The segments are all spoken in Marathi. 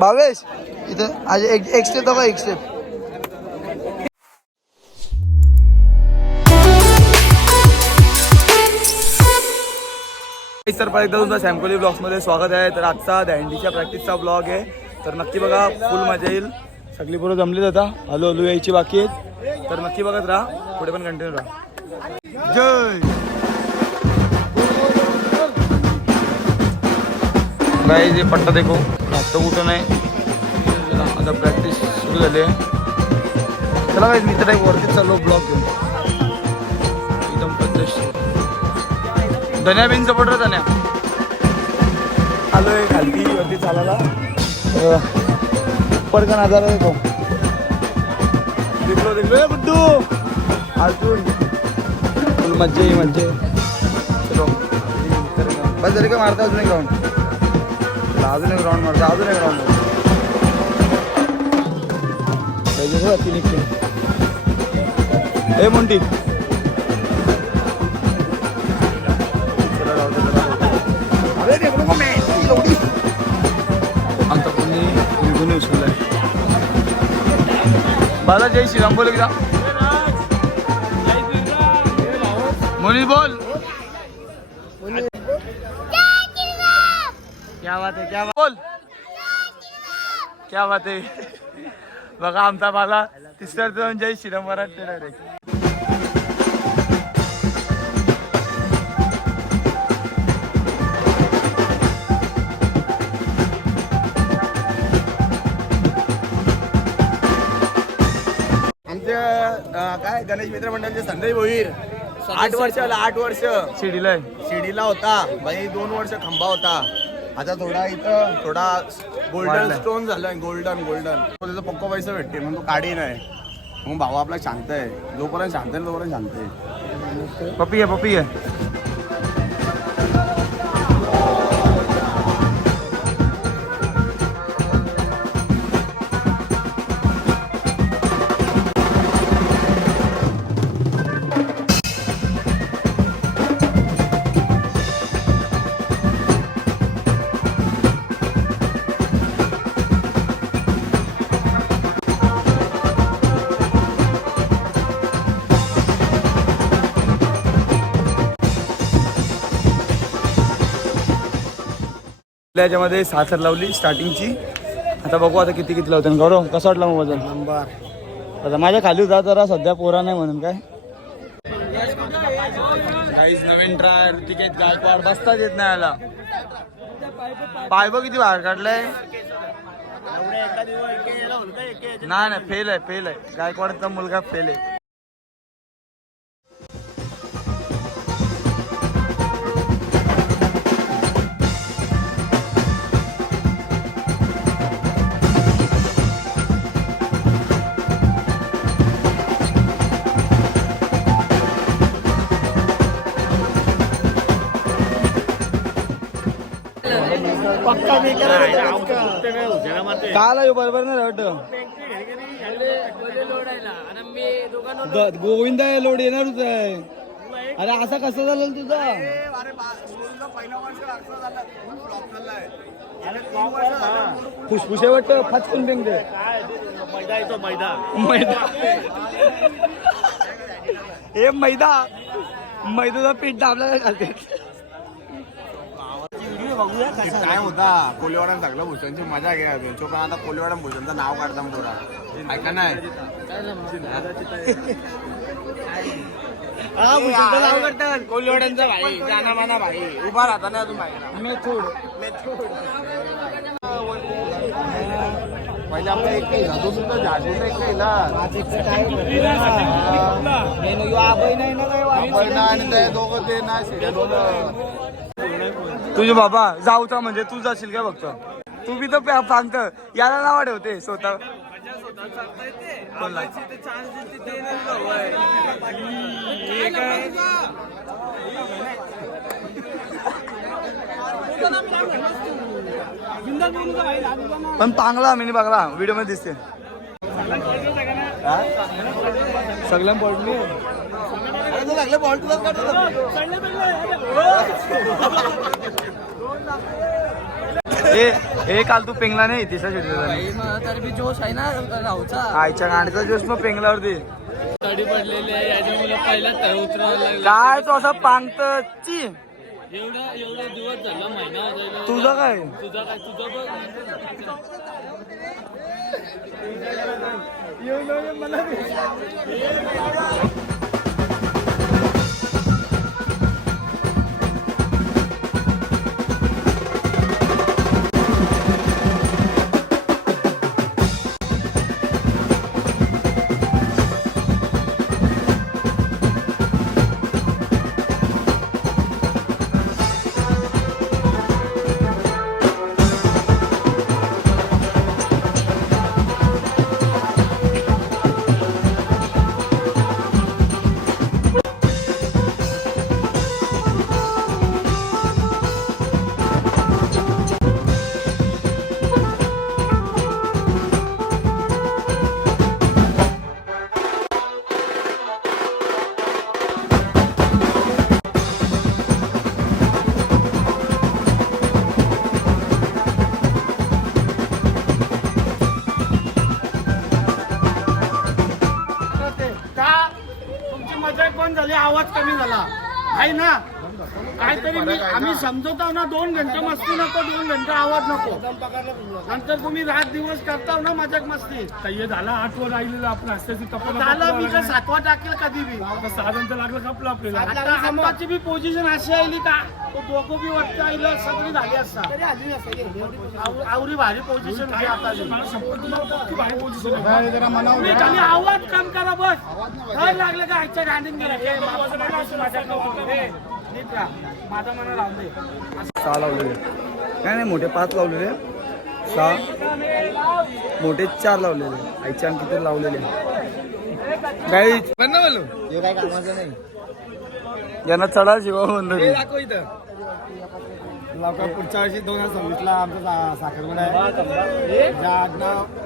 भावेश इथं आज एक स्टेप दाखवा एक स्टेप. तर परत एकदा तुमचं सॅमकोली ब्लॉग्समध्ये स्वागत आहे. तर आजचा दँडीच्या प्रॅक्टिसचा ब्लॉग आहे. तर नक्की बघा, फुल मजा येईल. सगळी पोरं जमलीच आता, हलू हलू यायची बाकी आहेत. तर नक्की बघत राहा, पुढे पण कंटिन्यू राहा. जय गाईज, हे पट्टा देखो आता कुठं नाही. आता प्रॅक्टिस सुरू झाली आहे. चला गाईज, मी तर एक वरतीच चाललो ब्लॉग घेऊन. एकदम पद्धतशीर धन्या बिन सपोर्ट रे धन्या. आलोय खालती वरती चालायला. पडका नजारा देखो. देखलो गुड्डू अजून फुल मज्जा ही मज्जा. चलो बस जरी का मारता अजून एक राऊंड. अजून एक राऊंड मारता, अजून एक राऊंड पाहिजे. ए मोंटी आमचा कोणी निघून उचललाय. बाला जय श्रीराम बोल एकदा. मोनी बोल. क्या बात है, क्या बोल, क्या बात है. बघा आमचा बाला तिसऱ्या जाऊन जय श्रीराम मराठी डायरेक्ट. काय गणेश मित्र मंडळाचे संजय भोईर 8 वर्ष आला. 8 वर्ष शिडीला होता भाई. 2 वर्ष खंबा होता. आता थोडा इथं थोडा गोल्डन स्टोन झालाय. गोल्डन त्याचा पक्का पैसा भेटते म्हणून तो काढी नाही. मग भाऊ आपला शांत आहे. जोपर्यंत शांत आहे तोपर्यंत शांत आहे. पप्पी आहे. याच्यामध्ये 6 थर लावली स्टार्टिंगची. आता बघू आता किती लावते. गौरव कसं वाटलं मग वजन? नंबर आता माझ्या खाली होता जरा, सध्या पोरा नाही म्हणून काय. काहीच नवीन ट्राय ऋतिकेत गायकवाड बसताच येत नाही आला. पाय बघ किती बाहेर काढलाय. नाही फेल आहे. गायकवाडचा मुलगा फेल आहे. काला बरोबर नाही वाटत. गोविंदा लोड येणारच आहे. अरे असं कसं झालं तुझा? फुसफुसे वाटत फाचकून बेंगते. मैदाचा पीठ दाबला घालते. काय होता कोलीवाडा चांगला भूषणची मजा घ्या. पण आता कोलीवाडा भूषणचं नाव काढता थोडा ऐका नाही. नाव काढतात कोलीवाड्यांचा भाई. जाना माना भाई उभा राहता ना अजून भाई. मेथूड पहिले आपला एक काही जातो सुद्धा झाडून एक काही आणि ते दोघं ते ना शिड्या दोघं. तुझे बाबा जाऊचा म्हणजे तू जाशील काय फक्त. तू बी तर सांगत याला नाव ठेवते स्वतः. पण चांगला मी बघला व्हिडिओ मध्ये दिसते. सगळ्यां पडली लागले बॉल तुला हे काल तू पेंगला नाही तिसरा शेड्यूल तर बी जोश आहे ना राहूचा. आईच्या गाडीचा जोश मग पेंगलावरती गाडी पडलेली आहे याच्यामुळे पहिला तळ उतरायला लागला. काय तो असं पांगत ची एवढा दिवस झाला महिना. तुझं काय तुझा काय तुझं बघ. आवाज कमी झाला आहे ना. काहीतरी आम्ही समजवतो ना. 2 घंटे मस्ती नको, 2 घंटे आवाज नको. नंतर तुम्ही रात दिवस करताव ना मजाक मस्ती. हे झाला 8 वर राहिलेलं आपलं हस्त्याची तपन झालं मी का 7वा टाकेल कधी बी. 6 नंतर लागलं खपलं आपल्याला. आता आम्हाची बी पोझिशन अशी आली का तो दोघं बी वाटतं आईला सगळी झाली असता. आवरी भारी पोझिशन घे आता. भारी पोझिशन आहे. तुम्ही खाली आवाज कम करा बस. काय लागलं का आजच्या गांडीन नीट राहा. माझा मना राहून दे. 6 लावलेले काय नाही मोठे 5 लावलेले 6 मोठे 4 लावलेले आईच्या किती लावलेले काही काय कामाचं नाही. यांना चढा शिवा बंदरी दाखव इथं. पुढच्या वर्षी 2026 ला आमचा साखरपुडा आहे.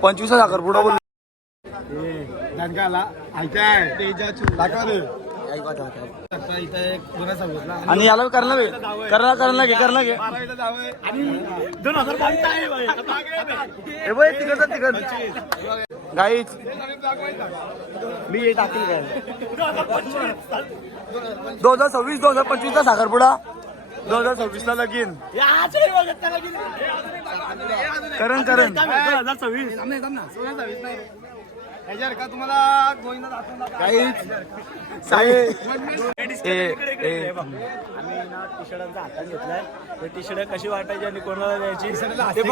25 साखरपुडा बोल जानकाला ऐकाय दाखव रे. इथं एक 2026 ला आणि याला करला करला घे आणि 2022 आहे हे बघ तिकड गाईच मी हे टाकेल काय 2026-2025 चा साखरपुडा 2026 ला लगीन करण 2026 ह्याच्यावर का तुम्हाला गोविंदा दाखवून टी-शर्टांचा हातात घेतलाय. ते टी-शर्ट कशी वाटायची आणि कोणाला द्यायची ते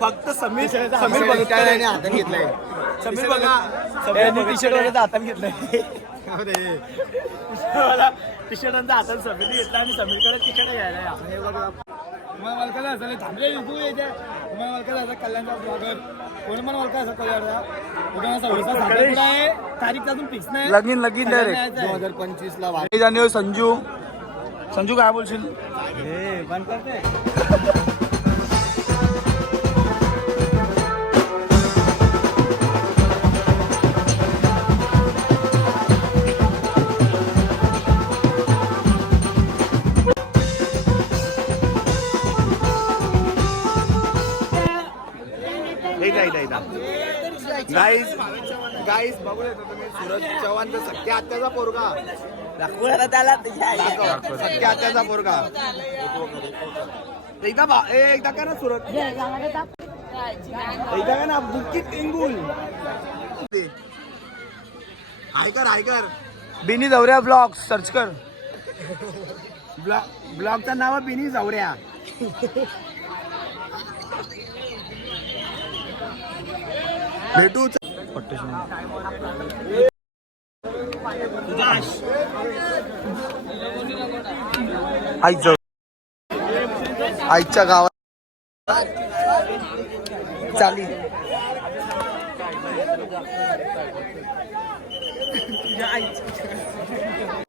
फक्त समीर हातात घेतलाय. टी-शर्टांचा हातात घेतलाय. टी-शर्टांचा हातात समीर घेतला आणि समीरकडे टी-शर्ट घ्यायला. तुम्हाला मला असं थांबले तू याच्या. तुम्हाला मला असं कल्याणचा ब्लॉगर कोणी पण मला असं कल्याणचा 2026 आहे. तारीख अजून फिक्स नाही. लगीन डायरेक्ट 2025 ला जानेवारी. संजू काय बोलशील बंद करते. गाईस बघू येतो तुम्ही सूरज चव्हाणचा सख्या आत्याचा पोरगा. सख्या आत्याचा पोरगा. एकदा का ना सूरज एकदा का ना बुकी टेंगुल हायकर बिनी जवऱ्या ब्लॉग सर्च कर. ब्लॉगचं नाव बिनी जवऱ्या. भेटू आईच्या गावात चाली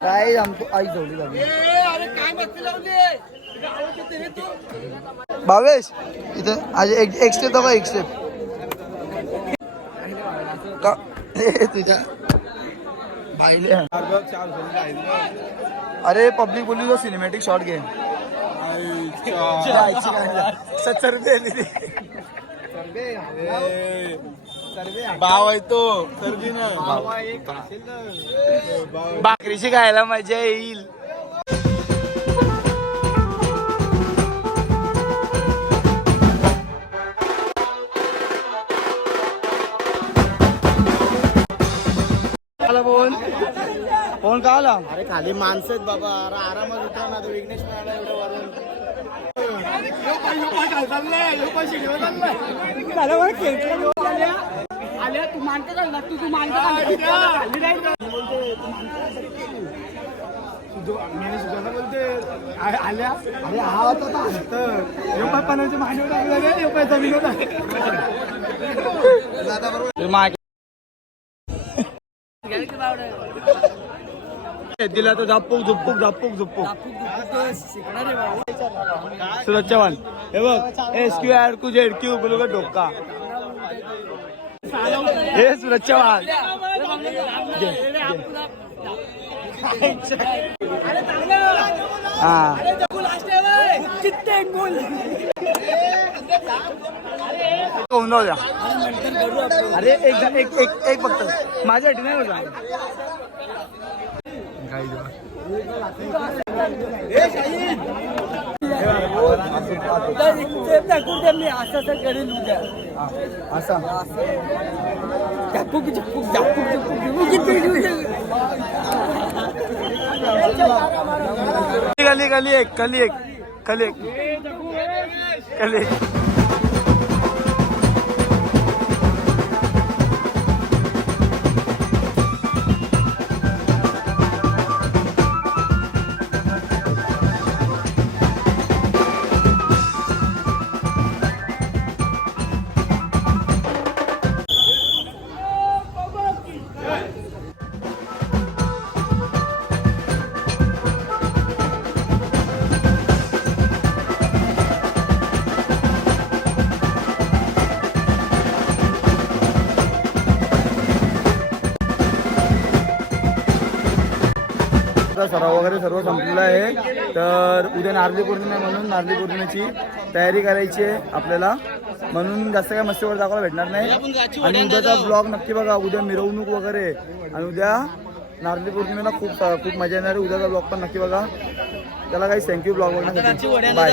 काय आमची आई जोडली लागली. भावेश इथं आज एक स्टेप दाखवा. एक स्टेप का तुझ्या अरे पब्लिक बोलली तो सिनेमॅटिक शॉट घे. भाव आहे तो भाकरीची खायला मजा येईल. फोन का आला? अरे खाली माणसं आहेत बाबा, अरे आरामात उठा ना. तो विघ्नेश मिळाला एवढं वरून. आल्या तू मानते का ना तू मानते बोलते आल्या. अरे हा होता पणाचे मांडव दिला तो झापूक झुपूक झापूक झुपूक. सुरज चव्हाण हे बघ, SQRQZQ बोलू का डोका. हे सुरज चव्हाण हा होऊन जाऊ द्या. अरे एक फक्त माझ्यासाठी नाही होता. कली एक सराव वगैरे सर्व संपलेला आहे. तर उद्या नारळी पौर्णिमा म्हणून नारळी पौर्णिमेची तयारी करायची आहे आपल्याला, म्हणून जास्त काय मस्तीवर दाखवायला भेटणार नाही. आणि उद्याचा ब्लॉग नक्की बघा. उद्या मिरवणूक वगैरे आणि उद्या नारळी पौर्णिमेला खूप मजा येणार आहे. उद्याचा ब्लॉग पण नक्की बघा. त्याला काही थँक्यू ब्लॉग बघण्यासाठी. बाय.